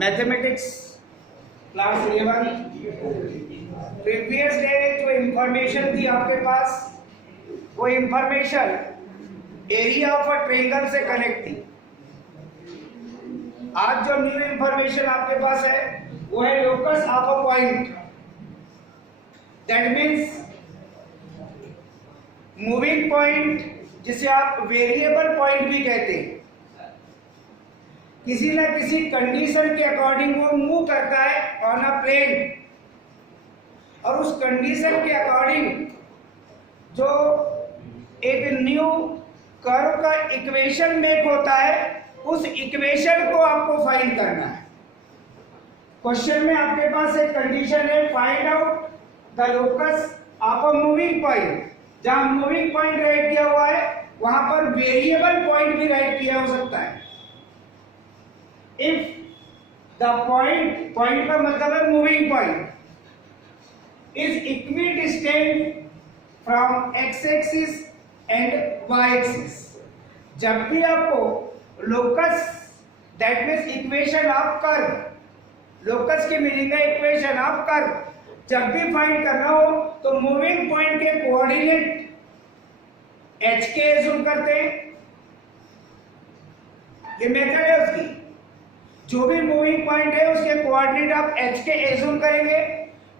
Mathematics class 11 previous day जो information थी आपके पास, वो information area of a triangle से कनेक्ट थी। आज जो न्यू इंफॉर्मेशन आपके पास है वो है locus of a point. That means moving point, जिसे आप वेरिएबल पॉइंट भी कहते हैं। किसी न किसी कंडीशन के अकॉर्डिंग वो मूव करता है ऑन अ प्लेन, और उस कंडीशन के अकॉर्डिंग जो एक न्यू कर्व का इक्वेशन मेक होता है, उस इक्वेशन को आपको फाइंड करना है। क्वेश्चन में आपके पास एक कंडीशन है, find out the locus of a moving point. जहां मूविंग पॉइंट राइट किया हुआ है वहां पर वेरिएबल पॉइंट भी राइट किया हो सकता है। इफ द पॉइंट का मतलब है moving point, is equidistant from X axis and Y axis. जब भी आपको locus, that means equation of curve, locus की मीनिंग है इक्वेशन ऑफ कर्व, जब भी फाइंड करना हो तो मूविंग पॉइंट के कोऑर्डिनेट एच के एज्यूम करते हैं। ये मेथड है उसकी। जो भी मूविंग पॉइंट है उसके कोऑर्डिनेट आप एच के एज्यूम करेंगे।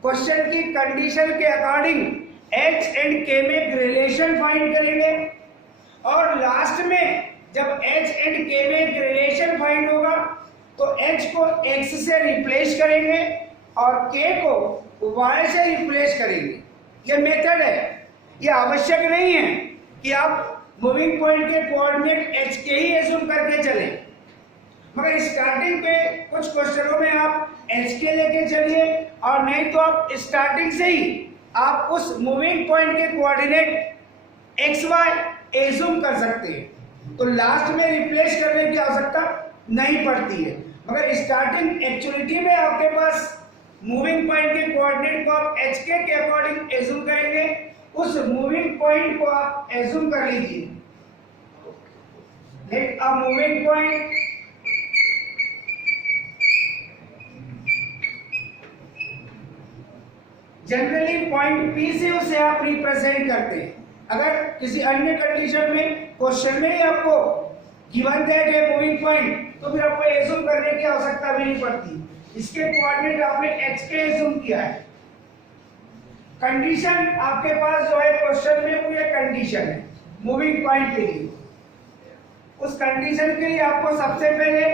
क्वेश्चन की कंडीशन के अकॉर्डिंग एच एंड के में एक रिलेशन फाइंड करेंगे, और लास्ट में जब एच एंड के में एक रिलेशन फाइंड होगा तो एच को एक्स से रिप्लेस करेंगे और के को वाई से रिप्लेस करेंगे। ये मेथड है। ये आवश्यक नहीं है कि आप मूविंग पॉइंट के कोऑर्डिनेट एच के ही एज्यूम करके चले, मगर स्टार्टिंग पे कुछ क्वेश्चनों में आप एच के लेके चलिए, और नहीं तो आप स्टार्टिंग से ही आप उस मूविंग पॉइंट के कोऑर्डिनेट एक्स वाई एज्यूम कर सकते हैं, तो लास्ट में रिप्लेस करने की आवश्यकता नहीं पड़ती है। मगर स्टार्टिंग एक्चुअलिटी में आपके पास मूविंग पॉइंट के कोऑर्डिनेट को आप एच के अकॉर्डिंग एज्यूम करेंगे, उस मूविंग पॉइंट को आप एज्यूम कर लीजिए। Let a moving point generally point P से उसे आप रिप्रेजेंट करते हैं। अगर किसी अन्य कंडीशन में क्वेश्चन में ही आपको गिवन दैट है मूविंग पॉइंट, तो फिर आपको एज्यूम करने की आवश्यकता भी नहीं पड़ती। इसके कोऑर्डिनेट आपने एच के एज्यूम किया है। कंडीशन आपके पास जो है क्वेश्चन में, वो ये कंडीशन है मूविंग पॉइंट के लिए। उस कंडीशन के लिए आपको सबसे पहले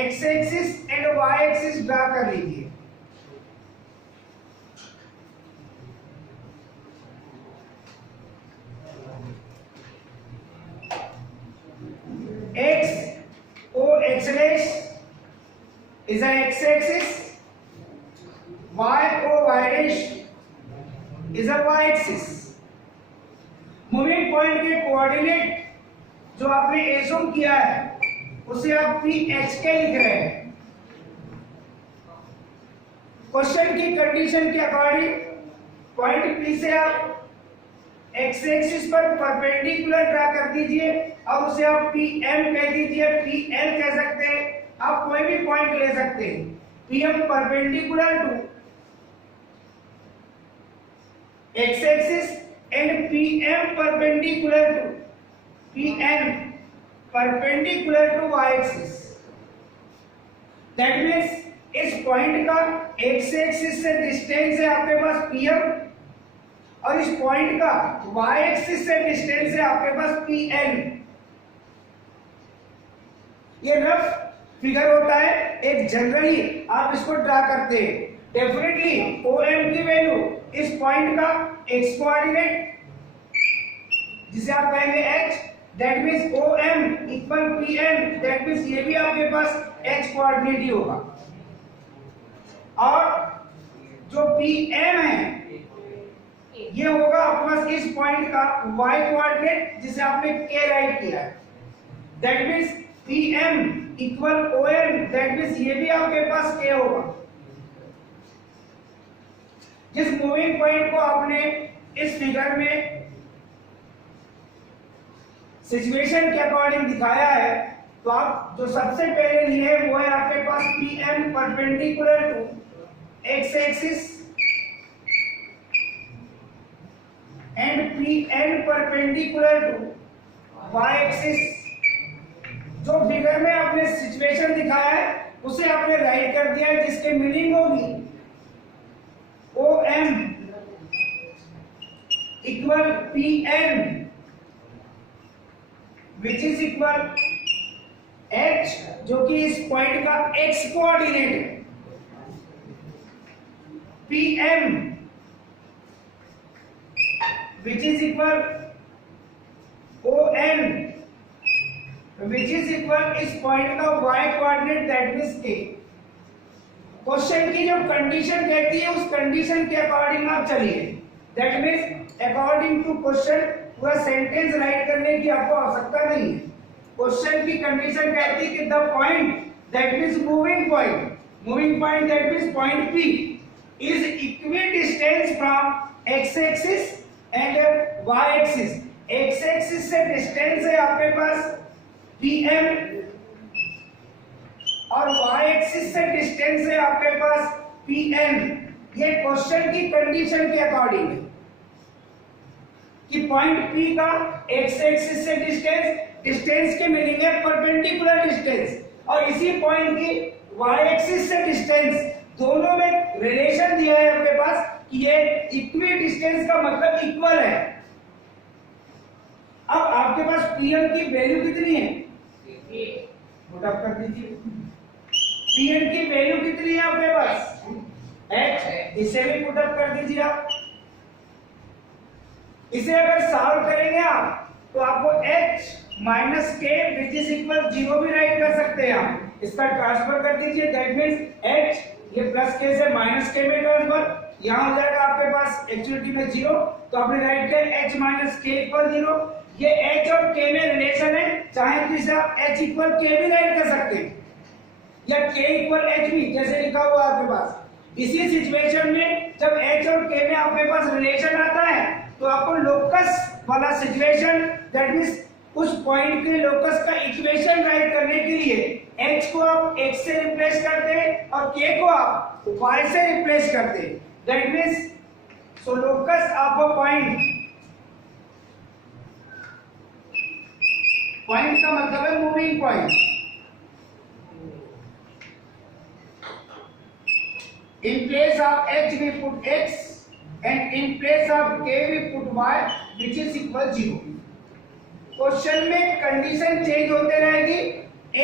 X axis and Y axis draw कर लीजिए। X O X dash is an X axis, Y O Y dash is a Y axis। Moving point के कोऑर्डिनेट जो आपने एज्यूम किया है उसे आप पी एच के लिख रहे हैं। क्वेश्चन की कंडीशन के अकॉर्डिंग पॉइंट पी से आप एक्स एक्सिस पर परपेंडिकुलर ड्रा कर दीजिए, और उसे आप पी एम कह दीजिए, पी एल कह सकते हैं, आप कोई भी पॉइंट ले सकते हैं। P M perpendicular to X axis and P M perpendicular to P N perpendicular to Y axis. That means इस पॉइंट का एक्स एक्सिस से डिस्टेंस है आपके पास पी एम, और इस पॉइंट का वाई एक्सिस से डिस्टेंस है आपके पास पी एन। ये रफ फिगर होता है, एक जनरली आप इसको ड्रा करते हैं। डेफिनेटली ओ एम की वैल्यू इस पॉइंट का एक्स कोऑर्डिनेट, जिसे आप कहेंगे H, that means O M equal P N, that means ये भी आपके पास एच कोऑर्डिनेट ही होगा। और जो पी एम है ये होगा आपके पास इस पॉइंट का y कोऑर्डिनेट, जिसे आपने k राइट किया है। That means pm equal om, that means ये भी आपके पास k होगा। जिस मूविंग पॉइंट को आपने इस फिगर में सिचुएशन के अकॉर्डिंग दिखाया है, तो आप जो सबसे पहले लिए वो है आपके पास PM perpendicular to x axis and PN perpendicular to y axis. जो फिगर में आपने सिचुएशन दिखाया है उसे आपने राइट कर दिया है, जिसके मीनिंग होगी OM equal PN which is equal H, जो कि इस पॉइंट का x कोऑर्डिनेट है, PM which is equal ON which is equal इस पॉइंट का y coordinate that means k। Question की जो कंडीशन कहती है उस कंडीशन के अकॉर्डिंग आप चलिए, that means according to question पूरा सेंटेंस राइट करने की आपको आवश्यकता नहीं है। क्वेश्चन की कंडीशन कहती है कि the point that means moving point that means point P is equidistance from x axis and y axis. x axis से डिस्टेंस है आपके पास PM और y एक्सिस से डिस्टेंस है आपके पास PN। ये क्वेश्चन की कंडीशन के अकॉर्डिंग है कि पॉइंट P का x एक्सिस से डिस्टेंस के मीनिंग है परपेंडिकुलर डिस्टेंस, और इसी पॉइंट की y एक्सिस से डिस्टेंस, दोनों में रिलेशन दिया है आपके पास कि ये इक्वी डिस्टेंस का मतलब इक्वल है। अब आपके पास PM की वैल्यू कितनी है, पुट अप कर दीजिए। PM की वैल्यू कितनी है आपके पास h, इसे भी पुट अप कर दीजिए आप। इसे अगर सॉल्व करेंगे आप तो आपको h minus k which is equal 0 भी राइट कर सकते हैं आप। इसका ट्रांसफर कर दीजिए, दैट मींस h ये प्लस k से माइनस k में ट्रांसफर, यहां हो जाएगा आपके पास एक्चुअलिटी में 0, तो आपने राइट किया h माइनस k इक्वल 0। ये h और k में रिलेशन है, चाहे तो इसे आप h इक्वल k भी राइट कर सकते हैं या k इक्वल h भी, जैसे लिखा हुआ आपके पास। इसी सिचुएशन में जब h और k में आपके पास रिलेशन आता है तो आपको लोकस वाला सिचुएशन दैट मींस उस पॉइंट के लोकस का इक्वेशन राइट करने के लिए h को आप x से रिप्लेस करते और k को आप y से रिप्लेस करते, that means so locus of a point का मतलब है moving point. In place of h we put x and in place of k we put y which is equal 0। Question में condition change होते रहेगी,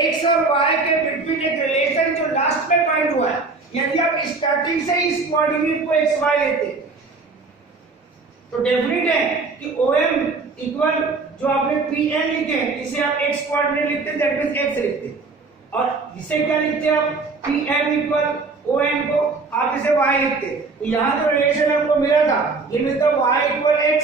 x और y के between एक relation जो लास्ट में फाइंड हुआ है। यदि आप स्टार्टिंग से इस कोऑर्डिनेट को x y लेते तो डेफिनेट है कि OM इक्वल जो आपने PN लिखे इसे आप x कोऑर्डिनेट लिखते दैट मींस x लिखते, और इसे क्या लिखते आप PM इक्वल ON को आप इसे y लिखते। तो यहाँ जो रिलेशन आपको मिला था ये मिलता y इक्वल x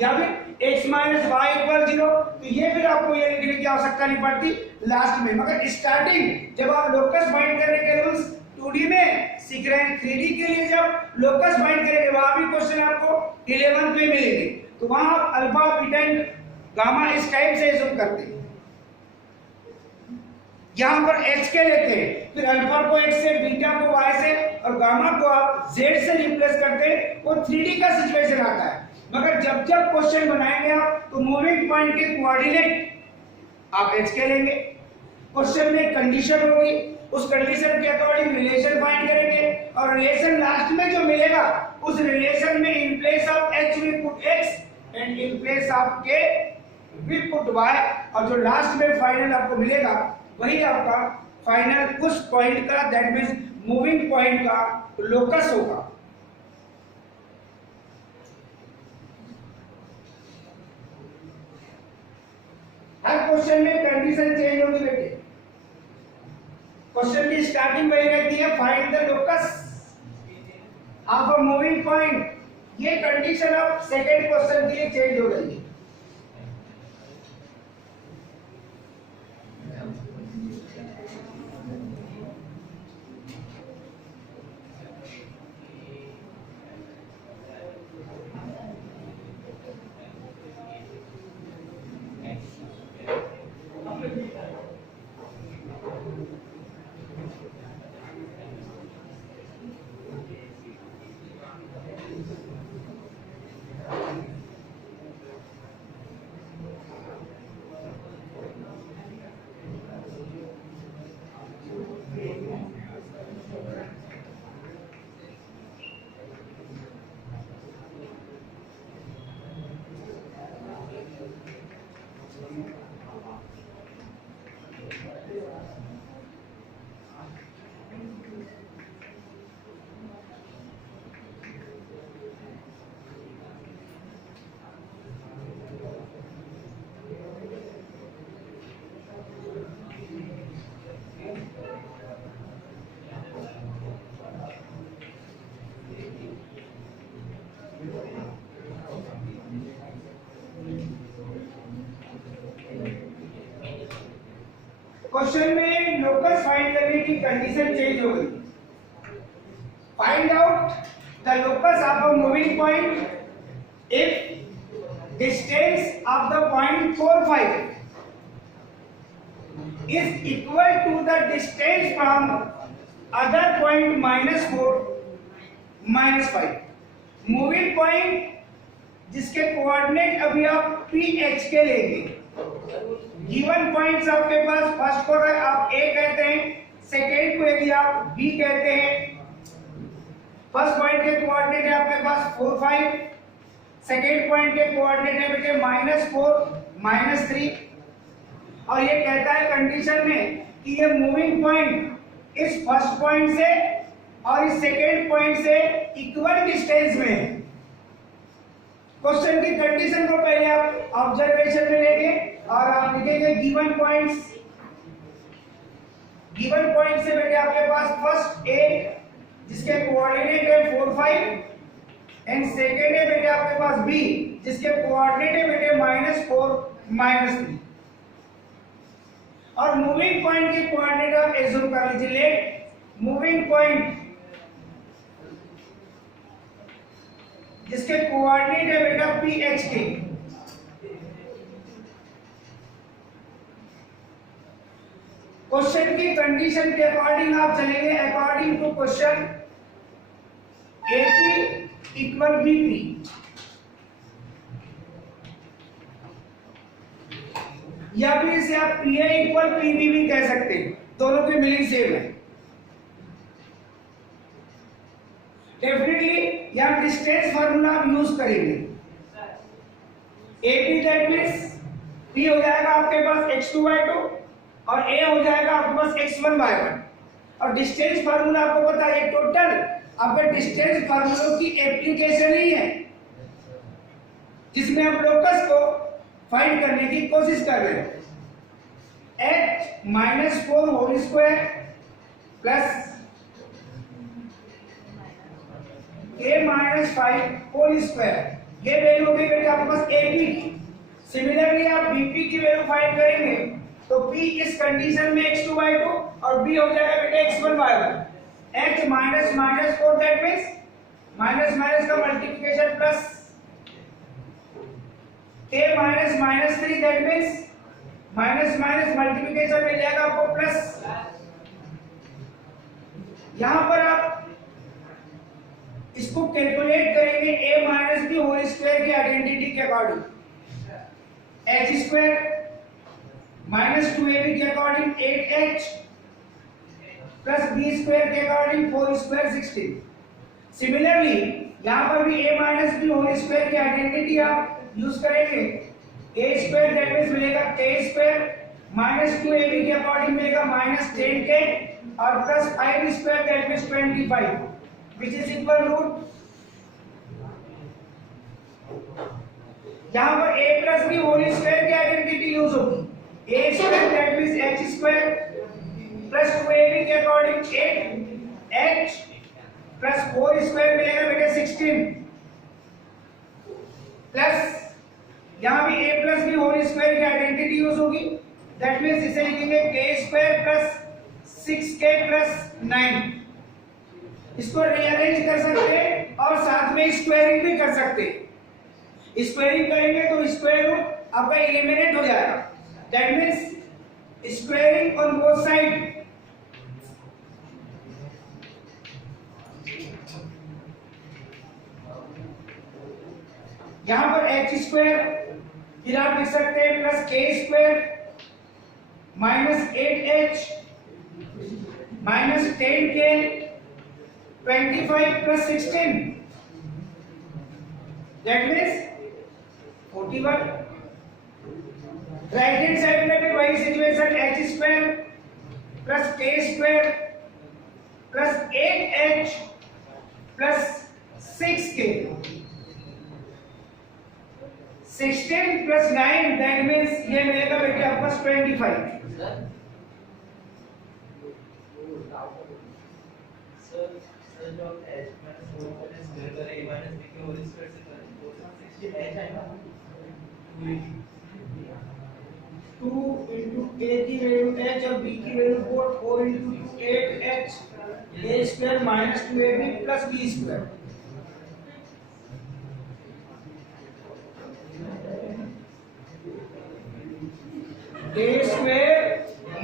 या फिर x माइनस y इक्वल 0, तो ये फिर आपको ये लिखने की आवश्यकता नहीं पड़ती लास्ट में। मगर स्टार्टिंग जब आप लोकस फाइंड करने के रूल्स 2D में सीख रहे हैं, 3D के लिए जब लोकस फाइंड करेंगे वहां भी क्वेश्चन आपको 11th में मिलेंगे, तो वहां आप अल्फा बीटा गामा इस टाइप से एज्यूम करते हैं। यहां पर h के लेते हैं, फिर अल्फा को x से, बीटा को y से और गामा को आप z से रिप्लेस करते हैं, वो 3D का सिचुएशन आता है। मगर जब जब क्वेश्चन बनाएंगे आप तो मूविंग पॉइंट के कोऑर्डिनेट आप h के लेंगे, क्वेश्चन में कंडीशन होगी, उस कंडीशन के अकॉर्डिंग रिलेशन फाइंड करेंगे और रिलेशन लास्ट में जो मिलेगा उस रिलेशन में in place of h we put x and in place of k we put y, और जो लास्ट में फाइनल आपको मिलेगा वही आपका फाइनल उस पॉइंट का दैट मींस मूविंग पॉइंट का लोकस होगा। हर क्वेश्चन में कंडीशन चेंज होगी बेटे, क्वेश्चन की स्टार्टिंग वही रहती है find the locus of a moving point. ये कंडीशन अब सेकंड क्वेश्चन के लिए चेंज हो रही है। क्वेश्चन में लोकस फाइंड करने की कंडीशन चेंज हो गई। Find out the locus of a moving point if distance of the point 4 5 is equal to the distance from other point -4 -5। Moving point जिसके कोऑर्डिनेट अभी आप ph के लेंगे। गिवन पॉइंट्स आपके पास फर्स्ट को आप a कहते हैं, सेकेंड को यदि आप b कहते हैं। फर्स्ट पॉइंट के कोऑर्डिनेट है आपके पास 4 5, सेकेंड पॉइंट के कोऑर्डिनेट है बेटे -4 -3। और ये कहता है कंडीशन में कि ये मूविंग पॉइंट इस फर्स्ट पॉइंट से और इस सेकेंड पॉइंट से इक्वल डिस्टेंस में है। क्वेश्चन की कंडीशन को पहले आप ऑब्जर्वेशन में लेंगे और आप लिखेंगे गिवन पॉइंट्स। गिवन पॉइंट से बेटे आपके पास फर्स्ट ए जिसके कोऑर्डिनेट है 4 5 एंड सेकेंड है बेटे आपके पास बी जिसके कोऑर्डिनेट है बेटे -4 -3। और मूविंग पॉइंट के कोऑर्डिनेट आप एज्यूम कर लीजिए। लेट मूविंग पॉइंट जिसके कोऑर्डिनेट है बेटा ph के, क्वेश्चन की कंडीशन के अकॉर्डिंग आप चलेंगे। According to question AP equal BP, या फिर इसे आप PA इक्वल PB भी कह सकते हैं, दोनों की मीनिंग सेम है। डेफिनेटली यहां डिस्टेंस फार्मूला आप यूज करेंगे। AP दैट मींस P हो जाएगा आपके पास x2/2 और A हो जाएगा आपके पास x1/1। और डिस्टेंस फार्मूला आपको पता है टोटल आपके डिस्टेंस फार्मूलों की एप्लीकेशन ही है जिसमें आप लोकस को फाइंड करने की कोशिश कर रहे हैं। h -4 whole square plus k -5 whole square, ये वैल्यू होगी बेटे आपके पास AP की। सिमिलरली आप BP की वैल्यू फाइंड करेंगे तो P इस कंडीशन में x2/2 और B हो जाएगा बेटे x1/1। h -4 that means minus का multiplication plus k -3 that means minus multiplication मिल जाएगा आपको प्लस। यहां पर आप इसको कैलकुलेट करेंगे a - b होल स्क्वायर की आइडेंटिटी के अकॉर्डिंग। h स्क्वायर -2ab के according 8h plus b square के अकॉर्डिंग 4 स्क्वायर 16। सिमिलरली यहां पर भी a - b होल स्क्वायर की आइडेंटिटी आप यूज करेंगे। a स्क्वायर दैट मींस मिलेगा k स्क्वायर -2ab के अकॉर्डिंग मिलेगा -10k और plus 5 square that means 25 which is equal root. यहां पर a plus b whole square की आइडेंटिटी यूज होगी। a square that means h square plus 2ab के according 8h plus 4 square मिलेगा बेटे 16 प्लस यहां भी a plus b whole square की आइडेंटिटी यूज होगी। दैट मींस इसे लिखेंगे k square plus 6k plus 9। इसको रीअरेंज कर सकते हैं और साथ में स्क्वायरिंग भी कर सकते हैं। स्क्वायरिंग करेंगे तो स्क्वायर रूट आपका एलिमिनेट हो जाएगा। That means squaring on both side. यहां पर h स्क्वायर फिर आप लिख सकते हैं plus k square -8h -10k 25 plus 16 that means 41। Right hand side में भी वही situation h square plus k square plus 8h plus 6k 16 plus 9 that means ये मिलेगा बेटे आपको 25। 2 इंटू ए की वैल्यू h और b की value 4 into 8h a square minus 2ab plus b square. a square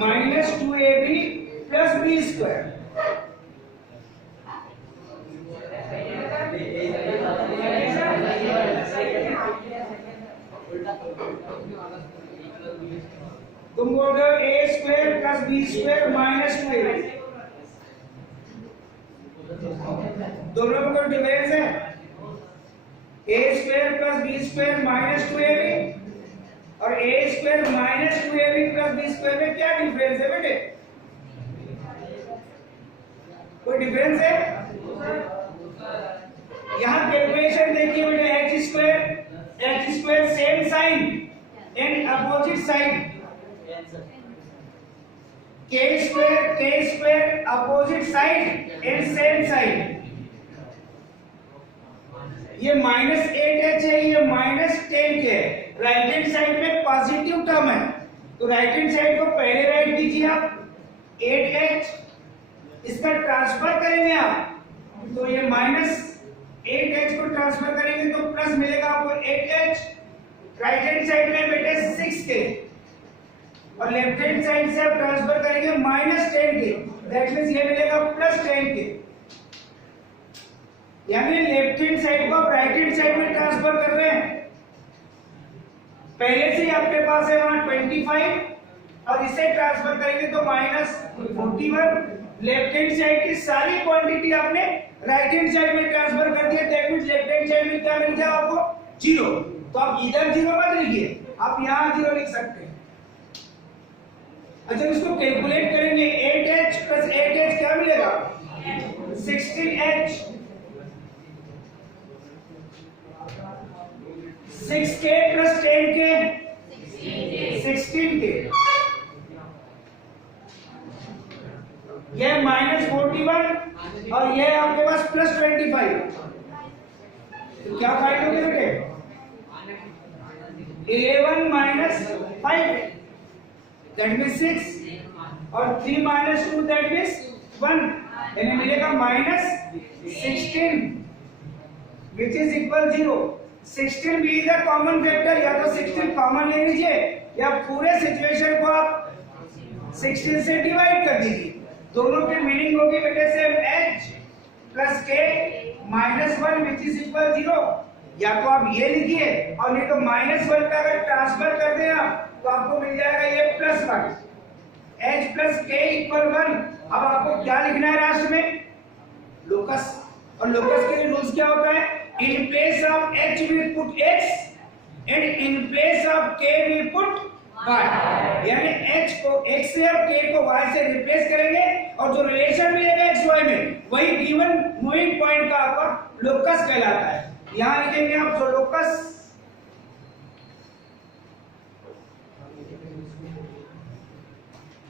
minus 2ab plus b square. तुम बोल रहे हो A square plus B square minus 2ab, दोनों में कोई डिफरेंस है? A square plus B square minus 2ab और A square minus 2ab plus B square में क्या डिफरेंस है बेटे? कोई डिफरेंस है? यहाँ कैलकुलेशन देखिए बेटे, H square same sign and opposite sign, k square opposite side and same side. ये -8h है, ये -10k है। राइट हैंड साइड में पॉजिटिव टर्म है, तो राइट हैंड साइड को पहले राइट कीजिए आप 8h, इसका ट्रांसफर करेंगे आप तो ये -8h को ट्रांसफर करेंगे तो प्लस मिलेगा आपको 8h। राइट हैंड साइड में बेटे 6k और लेफ्ट हैंड साइड से आप ट्रांसफर करेंगे -10k, दैट मींस ये मिलेगा +10k। यानी लेफ्ट हैंड साइड को आप राइट हैंड साइड में ट्रांसफर कर रहे हैं। पहले से ही आपके पास है वहां 25 और इसे ट्रांसफर करेंगे तो -41। लेफ्ट हैंड साइड की सारी क्वांटिटी आपने राइट हैंड साइड में ट्रांसफर कर दिया, that means left hand side में क्या मिल जाएगा आपको? 0। तो आप इधर 0 मत लिखिए, आप यहां 0 लिख सकते हैं। अच्छा, इसको कैलकुलेट करेंगे 8h प्लस 8h क्या मिलेगा? 16h। 6k plus 10k 16k। यह -41 और यह आपके पास +25, तो क्या फाइंड होगी बेटे? 11 - 5 दैट मींस 6 और 3 - 2 दैट मींस 1, यानी मिलेगा -16 which is equal 0। 16 भी इज अ कॉमन फैक्टर, या तो 16 कॉमन ले लीजिए या पूरे सिचुएशन को आप 16 से डिवाइड कर दीजिए। दोनों की मीनिंग होगी बेटे same, h plus k -1 which is equal 0। या तो आप ये लिखिए और नहीं तो -1 का अगर ट्रांसफर कर दें आप तो आपको मिल जाएगा ये +1, h प्लस k इक्वल 1। अब आपको क्या लिखना है लास्ट में? लोकस। और लोकस के लिए रूल्स क्या होता है? इन place of h we put x and in place of k we put y। यानी h को x से और k को y से रिप्लेस करेंगे और जो रिलेशन मिलेगा x y में वही गिवन मूविंग पॉइंट का आपका लोकस कहलाता है। यहां लिखेंगे आप जो लोकस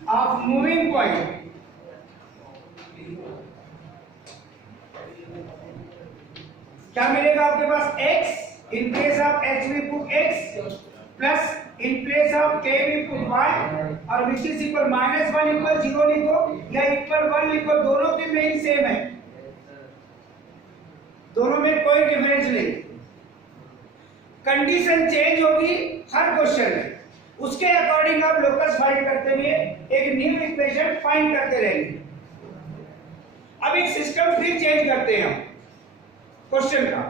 ऑफ मूविंग पॉइंट। क्या मिलेगा आपके पास? x in place of h we put x plus in place of k we put y और which is equal -1 इक्वल 0 लिखो या इक्वल 1 लिखो, दोनों की मीनिंग सेम है, दोनों में कोई डिफरेंस नहीं। कंडीशन चेंज होगी हर क्वेश्चन में, उसके अकॉर्डिंग आप लोकस फाइंड करते हुए एक न्यू इक्वेशन फाइंड करते रहेंगे। अब एक सिस्टम फिर चेंज करते हैं हम क्वेश्चन का।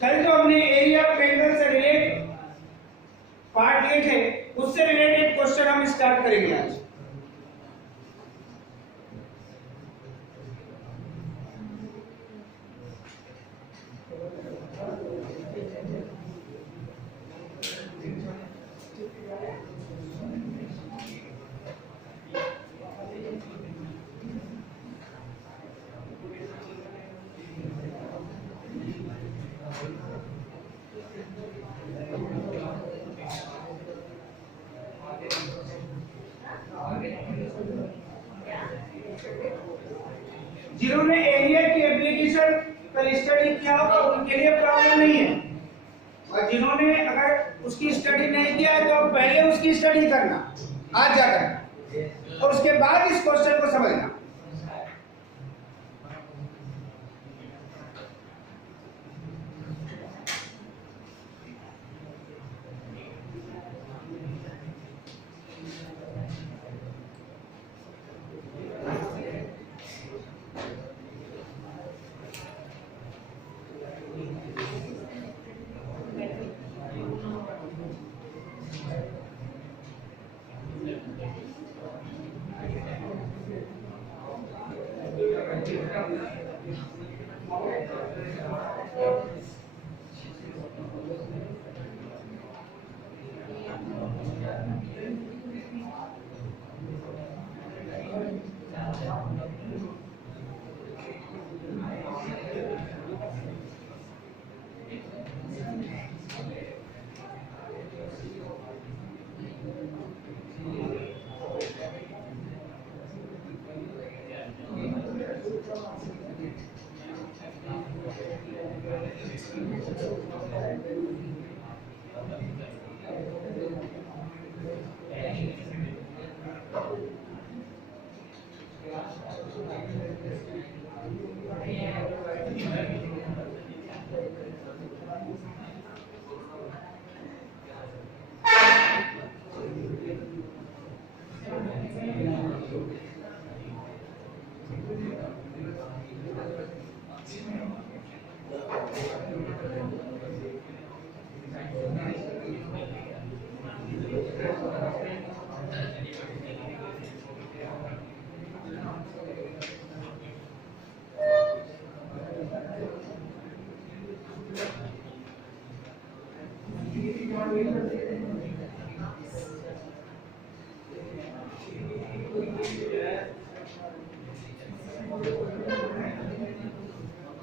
कल जो हमने एरिया ऑफ ट्रायंगल से रिलेट पार्ट 8 है, उससे रिलेटेड क्वेश्चन हम स्टार्ट करेंगे आज। जिन्होंने एरिया की एप्लीकेशन पर स्टडी किया होगा उनके लिए प्रॉब्लम नहीं है, और जिन्होंने अगर उसकी स्टडी नहीं किया है तो आप पहले उसकी स्टडी करना आज जाकर, और उसके बाद इस क्वेश्चन को समझना।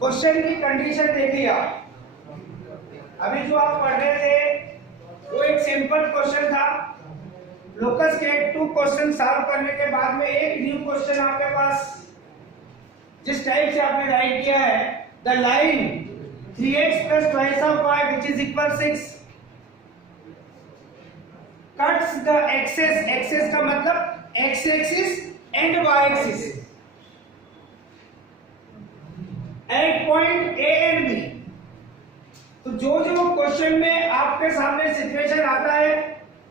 क्वेश्चन की कंडीशन देखिए आप, अभी जो आप पढ़ रहे थे वो एक सिंपल क्वेश्चन था। लोकस के 2 क्वेश्चन सॉल्व करने के बाद में एक न्यू क्वेश्चन आपके पास जिस टाइप से आपने राइट किया है, the line 3x plus twice of y which is equal 6 cuts the axis का मतलब x axis and y axis at point A and B। तो जो क्वेश्चन में आपके सामने सिचुएशन आता है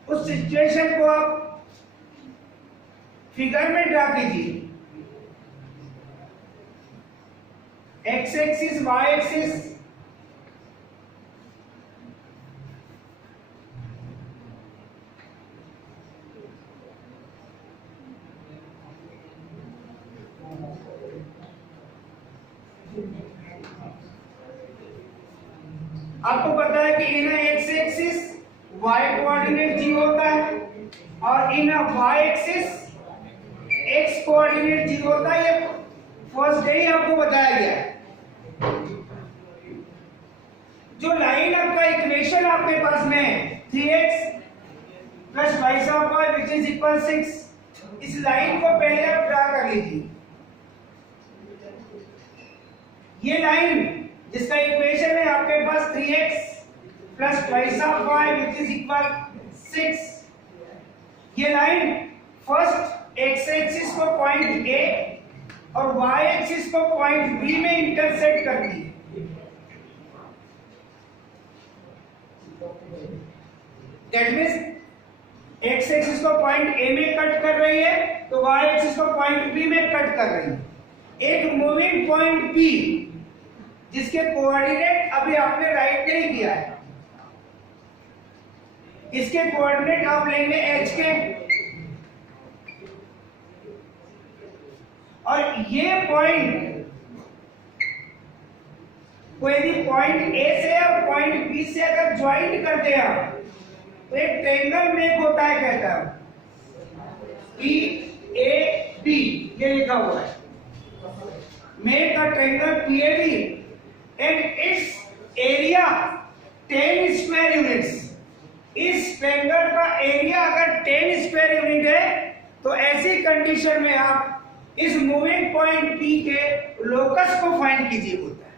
उस सिचुएशन को आप फिगर में ड्रा कीजिए। एक्स एक्सिस, वाई एक्सिस, आपको पता है कि इन एक्स एक्सिस वाई कोऑर्डिनेट जी होता है और इन वाई एक्सिस एक्स कोऑर्डिनेट जी होता है। ये फर्स्ट डे ही आपको बताया गया है। जो लाइन आपका इक्वेशन आपके पास में 3x plus twice of y which is equal 6, इस लाइन को पहले आप ड्रा कर लीजिए। ये लाइन जिसका इक्वेशन है आपके पास 3x plus twice of y which is equal 6, ये लाइन फर्स्ट x एक्सिस को पॉइंट A और y एक्सिस को पॉइंट B में इंटरसेक्ट करती है। दैट मींस x एक्सिस को पॉइंट A में कट कर रही है तो y एक्सिस को पॉइंट B में कट कर रही है। एक मूविंग पॉइंट P जिसके कोऑर्डिनेट अभी आपने राइट नहीं किया है, इसके कोऑर्डिनेट आप लेंगे h के, और ये पॉइंट कोई भी पॉइंट A से और पॉइंट B से अगर ज्वाइंट करते हैं आप तो एक ट्रायंगल मेक होता है, कहता है PAB, ये लिखा हुआ है, make a triangle PAB and it's area 10 square units. इस ट्रायंगल का एरिया अगर 10 स्क्वायर यूनिट है तो ऐसी कंडीशन में आप इस मूविंग पॉइंट P के लोकस को फाइंड कीजिए बोलता है।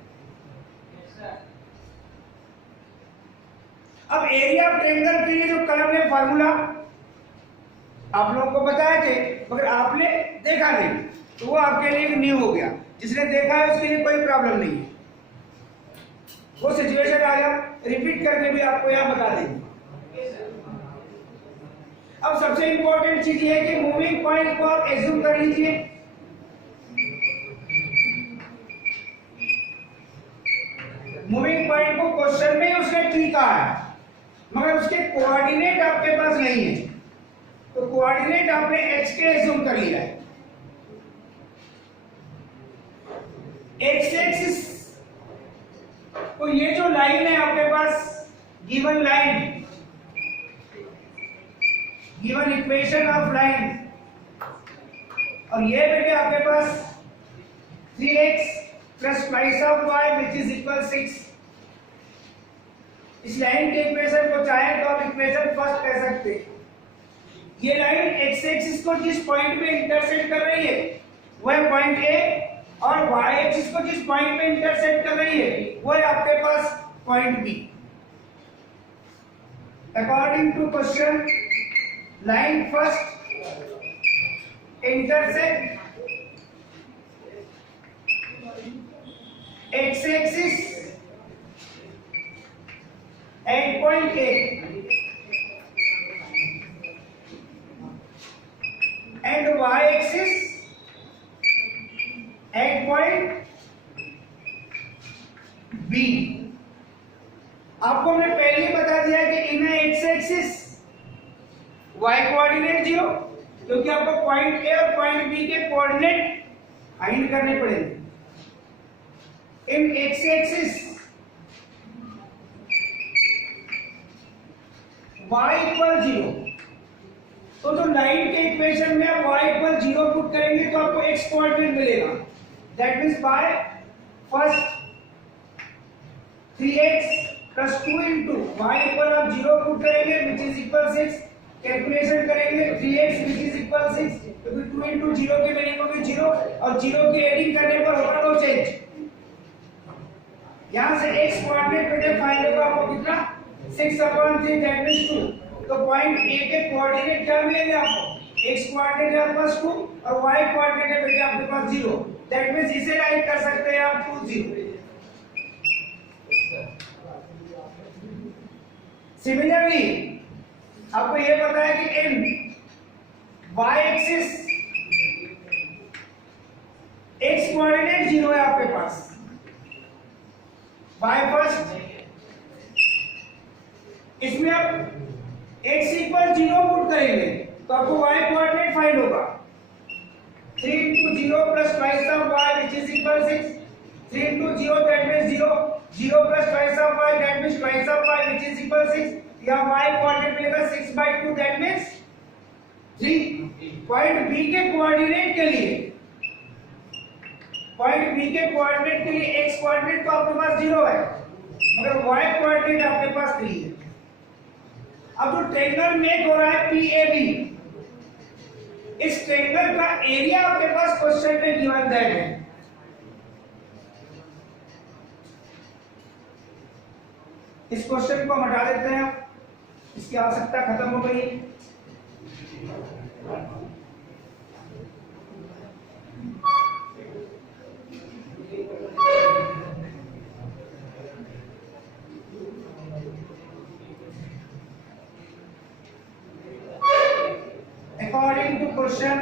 अब एरिया ऑफ ट्रायंगल के लिए जो कल हमने फार्मूला आप लोगों को बताए थे मगर आपने देखा नहीं, तो वो आपके लिए न्यू हो गया। जिसने देखा है उसके लिए कोई प्रॉब्लम नहीं है, वो सिचुएशन आया रिपीट करके भी आपको यहाँ बता देंगे। अब सबसे इंपॉर्टेंट चीज ये है कि मूविंग पॉइंट को आप एज्यूम कर लीजिए। मूविंग पॉइंट को क्वेश्चन में उसने ट्री कहा है मगर उसके कोऑर्डिनेट आपके पास नहीं है, तो कोऑर्डिनेट आपने एक्स के एज्यूम कर लिया है। एक्स एक्सिस, तो ये जो लाइन है आपके पास given line, given equation of line, और ये बेटे आपके पास 3x plus twice of y which is equal 6। इस लाइन के इक्वेशन को चाहे तो आप इक्वेशन फर्स्ट कह सकते हैं। ये लाइन x एक्सिस को जिस पॉइंट पे इंटरसेक्ट कर रही है वह पॉइंट A, और y एक्सिस को जिस पॉइंट पे इंटरसेक्ट कर रही है वह आपके पास point B। According to question, line first intersect x axis at point A and y axis at point B। आपको हमने पहले ही बता दिया कि इन्हें x axis y कोऑर्डिनेट 0, क्योंकि आपको पॉइंट A और पॉइंट B के कोऑर्डिनेट फाइंड करने पड़ेंगे। इन x एक्सिस y इक्वल 0, तो जो लाइन के इक्वेशन में आप y इक्वल 0 पुट करेंगे तो आपको x कोऑर्डिनेट मिलेगा। That means by first 3x plus 2 into y equal आप 0 पुट करेंगे विच इज इक्वल 6, कैलकुलेशन करेंगे 3x विच इज इक्वल 6, क्योंकि 2 इंटू 0 की वैल्यू होगी 0 और 0 की एडिंग करने पर होगा नो चेंज। यहां से x कोऑर्डिनेट बेटे फाइंड होगा आपको कितना 6/3 दैट मींस 2। तो पॉइंट A के कोऑर्डिनेट क्या मिलेंगे आपको, x कोऑर्डिनेट है आपके पास 2 और y कोऑर्डिनेट है बेटे आपके पास 0, दैट मींस इसे राइट कर सकते हैं आप 2 0। सिमिलरली आपको ये पता है कि इन y एक्सिस x कोऑर्डिनेट 0 है आपके पास, y फर्स्ट इसमें आप x इक्वल 0 पुट करेंगे तो आपको y कोऑर्डिनेट फाइंड होगा 3 into 0 plus twice of y which is equal 6, 3 into 0 that means 0, 0 plus twice of y that means twice of y which is equal 6, या y coordinate मिलेगा 6/2 that means 3। Point B के coordinate के लिए, point B के coordinate के लिए x coordinate तो आपके पास 0 है मगर y कोऑर्डिनेट आपके पास 3 है। अब जो ट्रायंगल मेक हो रहा है PAB, इस ट्रायंगल का एरिया आपके पास क्वेश्चन में गिवन दैट है। इस क्वेश्चन को हटा देते हैं, इसकी आवश्यकता खत्म हो गई है। According to question,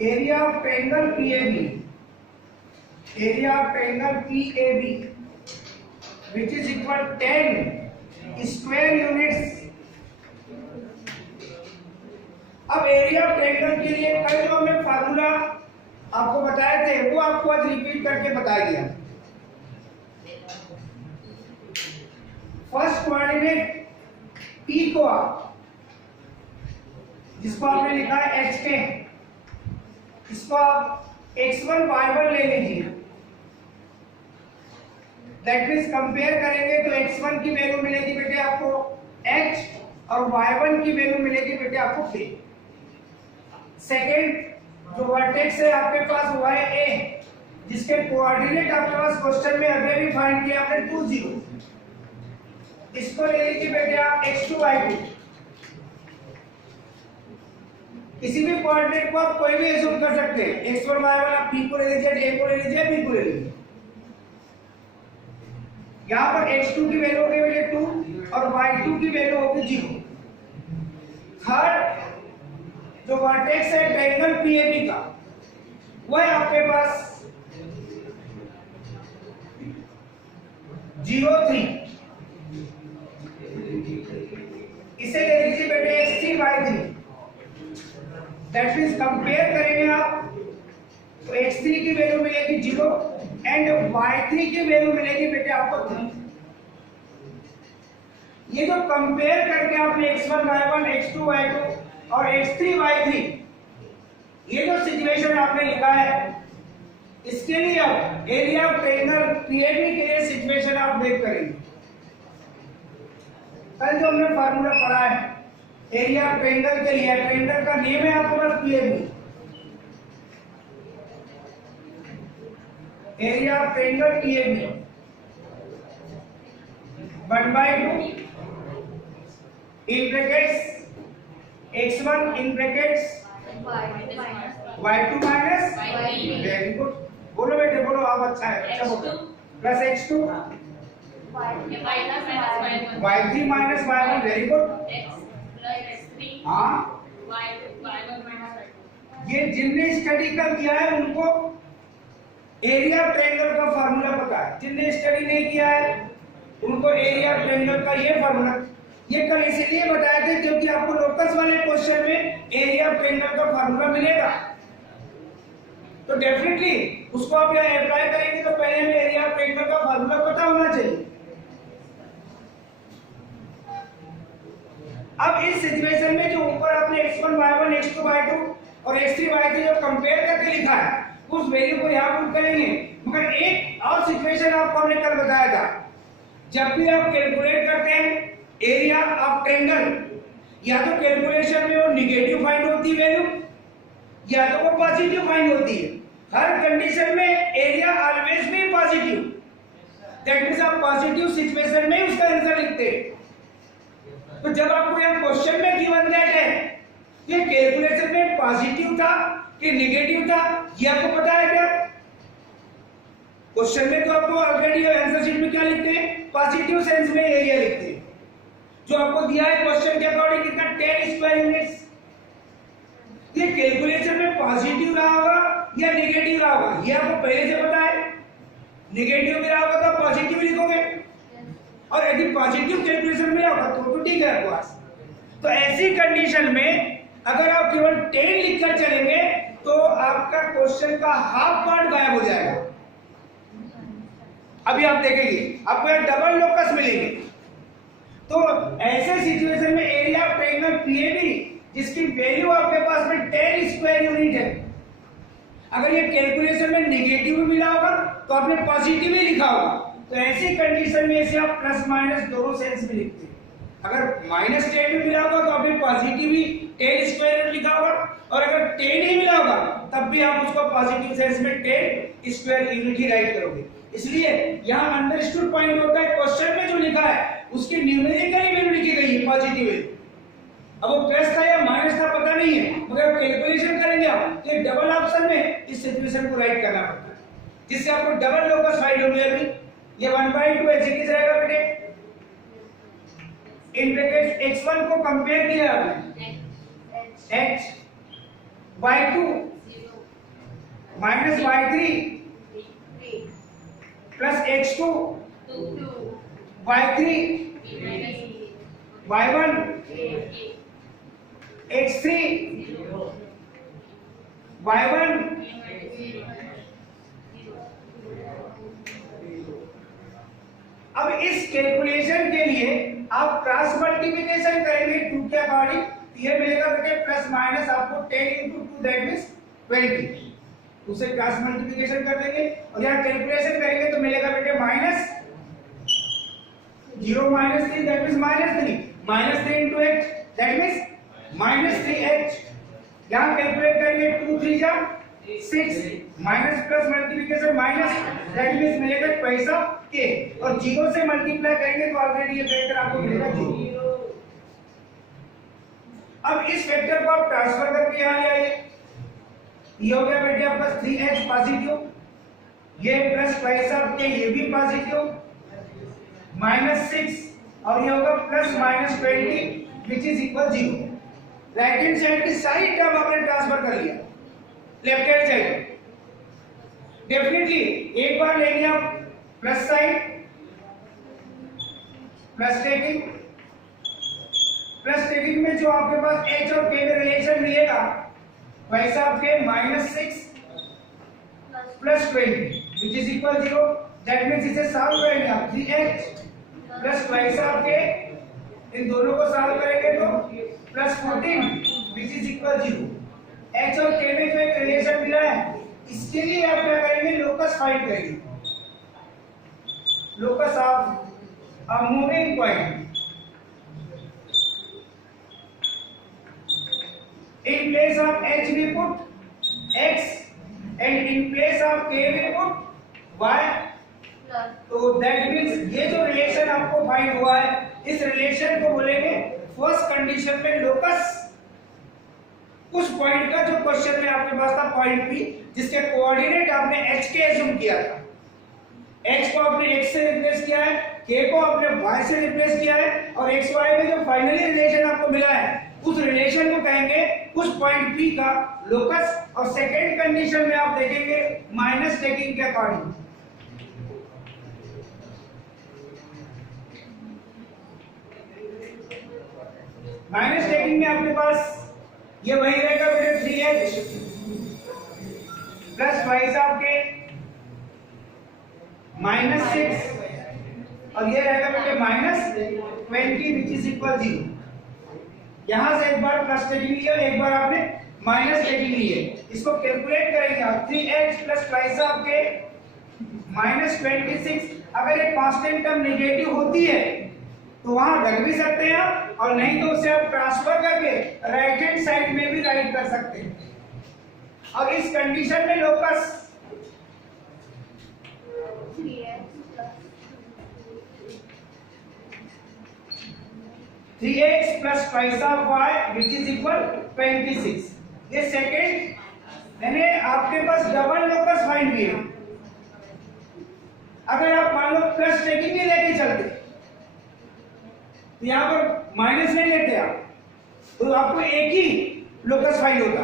area of triangle PAB, area of triangle PAB, which is equal 10 square units। अब एरिया ऑफ ट्रायंगल के लिए कल जो हमने फार्मूला आपको बताए थे वो आपको आज रिपीट करके बता दिया। फर्स्ट कोऑर्डिनेट P को आप जिसको आपने लिखा है HK, इसको आप x1 y1 ले लीजिए। दैट मींस कंपेयर करेंगे तो x1 की वैल्यू मिलेगी बेटे आपको h और y1 की वैल्यू मिलेगी बेटे आपको k। सेकंड जो वर्टेक्स है आपके पास वो है a, जिसके कोऑर्डिनेट आपके पास क्वेश्चन में अभी भी फाइंड किया आपने 2 0। इसको ले लीजिए बेटे आप x2 y2, किसी भी कोऑर्डिनेट को आप कोई भी एज्यूम कर सकते हैं। x1 y1 आप p को ले लीजिए, a को ले लीजिए, b को ले लीजिए। यहाँ पर x2 की वैल्यू होगी बेटे 2 और y2 की वैल्यू होगी 0। थर्ड जो वर्टेक्स है ट्रायंगल PAB का, वह है आपके पास 0 3। इसे ले लीजिए बेटे x3 y3, that means compare करेंगे आप तो x3 की वैल्यू मिलेगी 0 एंड y3 की वैल्यू मिलेगी बेटे आपको 3। ये जो कंपेयर करके आपने x1 y1 x2 y2 और x3 y3 ये जो सिचुएशन आपने लिखा है, इसके लिए अब एरिया ऑफ ट्रायंगल PAB के लिए सिचुएशन आप देख करेंगे। कल जो हमने फार्मूला पढ़ा है एरिया ऑफ ट्रायंगल के लिए, ट्रायंगल का नेम है आपके पास PAB, area of triangle PAB 1/2 in brackets x1 in brackets y2 minus very good, बोलो बेटे बोलो, आप अच्छा है, अच्छा बोलो, plus x2 y3 minus y1 very good, हाँ ये जिनने स्टडी कर किया है उनको एरिया ऑफ ट्रायंगल का फार्मूला पता है, जिनने स्टडी नहीं किया है उनको एरिया ऑफ ट्रायंगल का ये फार्मूला, ये कल इसीलिए बताया था क्योंकि आपको लोकस वाले क्वेश्चन में एरिया ऑफ ट्रायंगल का फार्मूला मिलेगा, तो डेफिनेटली उसको आप यहाँ अप्लाई करेंगे तो पहले हमें एरिया ऑफ ट्रायंगल का फार्मूला पता होना चाहिए। अब इस सिचुएशन में जो ऊपर आपने x1 y1 x2 y2 और x3 y3 जो कंपेयर करके लिखा है उस वैल्यू को यहाँ पुट करेंगे, मगर एक और सिचुएशन आपको हमने कल बताया था, जब भी आप कैलकुलेट करते हैं एरिया ऑफ ट्रायंगल, या तो कैलकुलेशन में वो निगेटिव फाइंड होती है वैल्यू या तो वो पॉजिटिव फाइंड होती है। हर कंडीशन में area always be positive, that means आप पॉजिटिव सिचुएशन में उसका आंसर लिखते हैं। तो जब आपको यह क्वेश्चन में गिवन दैट है ये कैलकुलेशन में पॉजिटिव था कि नेगेटिव था, ये आपको पता है क्या? क्वेश्चन में तो आपको ऑलरेडी आंसर शीट में क्या लिखते हैं, पॉजिटिव सेंस में एरिया लिखते हैं। जो आपको दिया है क्वेश्चन के अकॉर्डिंग कितना 10 स्क्वायर यूनिट्स, ये कैलकुलेशन में पॉजिटिव रहा होगा या नेगेटिव रहा होगा ये आपको पहले से पता है। नेगेटिव भी रहा होगा तो पॉजिटिव लिखोगे, और यदि पॉजिटिव कैलकुलेशन में होगा तो ठीक है आपके पास। तो ऐसी कंडीशन में अगर आप केवल 10 लिखकर चलेंगे तो आपका क्वेश्चन का हाफ पार्ट गायब हो जाएगा। अभी आप देखेंगे आपको एक डबल लोकस मिलेंगे। तो ऐसे सिचुएशन में एरिया ऑफ ट्रायंगल PAB जिसकी वैल्यू आपके पास में 10 स्क्वायर यूनिट है, अगर ये कैलकुलेशन में नेगेटिव भी मिला होगा तो आपने पॉजिटिव ही लिखा होगा, तो ऐसी कंडीशन में इसे आप प्लस माइनस दोनों सेंस में लिखते हैं। अगर -10 भी मिला होगा तो आपने पॉजिटिव ही 10 स्क्वायर यूनिट लिखा होगा, और अगर 10 ही मिला होगा तब भी आप उसको पॉजिटिव सेंस में 10 स्क्वायर यूनिट ही राइट करोगे। इसलिए यहाँ अंडरस्टूड पॉइंट होता है क्वेश्चन में जो लिखा है उसकी न्यूमेरिकल वैल्यू लिखी गई है पॉजिटिव वैल्यू। अब वो प्लस था या माइनस था पता नहीं है, मगर कैलकुलेशन करेंगे आप तो डबल ऑप्शन में इस सिचुएशन को राइट करना पड़ता है, जिससे आपको डबल लोकस फाइंड हो जाएगी। ये 1/2 ऐसे किस रहेगा बेटे, इन ब्रैकेट x1 को कंपेयर किया आपने h y2 minus y3 plus x2 y3 y1 x3 y1 अब इस कैलकुलेशन के लिए आप क्रॉस मल्टीप्लिकेशन करेंगे 2 के अकॉर्डिंग, ये मिलेगा बेटे प्लस माइनस आपको 10 into 2 दैट मींस 20। उसे क्रॉस मल्टीप्लिकेशन कर देंगे और यहाँ कैलकुलेशन करेंगे तो मिलेगा बेटे minus 0 minus 3 that means -3, -3 into 8 that means -3h। यहाँ कैलकुलेट करेंगे 2 3 जा 6 minus plus multiplication minus, that means मिलेगा पैसा के, और 0 से मल्टीप्लाई करेंगे तो ऑलरेडी ये फैक्टर आपको मिलेगा 0। अब इस फैक्टर को आप ट्रांसफर करके यहां ले आइए। ये हो गया बेटे आपका 3h पॉजिटिव, ये प्लस पैसा के ये भी पॉजिटिव, माइनस 6 और ये होगा plus minus 20 which is equal 0। Right hand side की सारी टर्म आपने ट्रांसफर कर लिया लेफ्ट हैंड साइड। डेफिनेटली एक बार लेंगे आप प्लस साइड, प्लस टेकिंग में जो आपके पास h और k में रिलेशन मिलेगा वैसा आपके -6 plus 20 which is equal 0। That means इसे सॉल्व करेंगे आप 3h प्लस वैसा आपके इन दोनों को सॉल्व करेंगे तो plus 14 which is equal 0। h और k में जो एक रिलेशन मिला है इसके लिए आप क्या करेंगे, लोकस फाइंड करेंगे, locus of a moving point. In place of h we put x and in place of k we put y। तो दैट मींस ये जो रिलेशन आपको फाइंड हुआ है इस रिलेशन को बोलेंगे फर्स्ट कंडीशन में लोकस उस पॉइंट का जो क्वेश्चन में आपके पास था पॉइंट P जिसके कोऑर्डिनेट आपने h के एज्यूम किया था। h को आपने x से रिप्लेस किया है, k को आपने y से रिप्लेस किया है और x y में जो फाइनली रिलेशन आपको मिला है उस रिलेशन को कहेंगे उस पॉइंट P का लोकस। और सेकेंड कंडीशन में आप देखेंगे माइनस टेकिंग के अकॉर्डिंग। माइनस टेकिंग में आपके पास ये वही रहेगा बेटे 3h प्लस वाइस आपके -6 और ये रहेगा बेटे -20 विच इज इक्वल 0। यहां से एक बार प्लस टेकिंग लिया, एक बार आपने माइनस टेकिंग लिए, इसको कैलकुलेट करेंगे आप 3h प्लस वाइस आपके -26। अगर एक कांस्टेंट टर्म नेगेटिव होती है तो वहां रख भी सकते हैं आप, और नहीं तो उसे आप ट्रांसफर करके राइट हैंड साइड में भी राइट कर सकते हैं। और इस कंडीशन में locus 3x plus twice of y which is equal 26। ये सेकेंड यानी आपके पास डबल लोकस फाइंड भी है। अगर आप मान लो प्लस टेकिंग ही लेके चलते तो यहां पर माइनस नहीं लेते आप तो आपको एक ही लोकस फाइंड होता,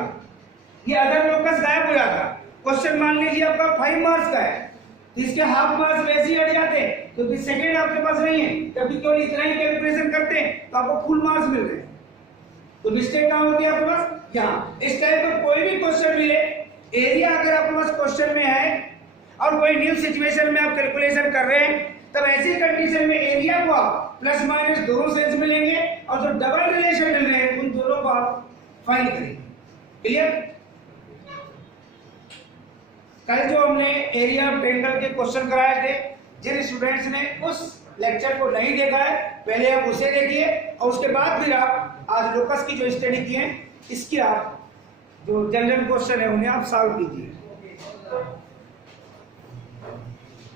ये अदर लोकस गायब हो जाता। क्वेश्चन मान लीजिए आपका 5 मार्क्स का है तो इसके हाफ मार्क्स वैसे ही हट जाते हैं क्योंकि सेकंड आपके पास नहीं है, जबकि केवल इतना ही कैलकुलेशन करते हैं तो आपको फुल मार्क्स मिल रहे हैं। तो मिस्टेक कहां होती है आपके पास, यहाँ। इस टाइप का कोई भी क्वेश्चन मिले, एरिया अगर आपके पास क्वेश्चन में है और कोई न्यू सिचुएशन में आप कैलकुलेशन कर रहे हैं तब ऐसी कंडीशन में एरिया को आप प्लस माइनस दोनों सेंस में लेंगे और जो डबल रिलेशन मिल रहे हैं उन दोनों को आप फाइंड करेंगे। क्लियर? कल जो हमने एरिया ऑफ ट्रायंगल के क्वेश्चन कराए थे, जिन स्टूडेंट्स ने उस लेक्चर को नहीं देखा है पहले आप उसे देखिए और उसके बाद फिर आप आज लोकस की जो स्टडी की है इसकी आप जो जनरल क्वेश्चन है उन्हें आप सॉल्व कीजिए।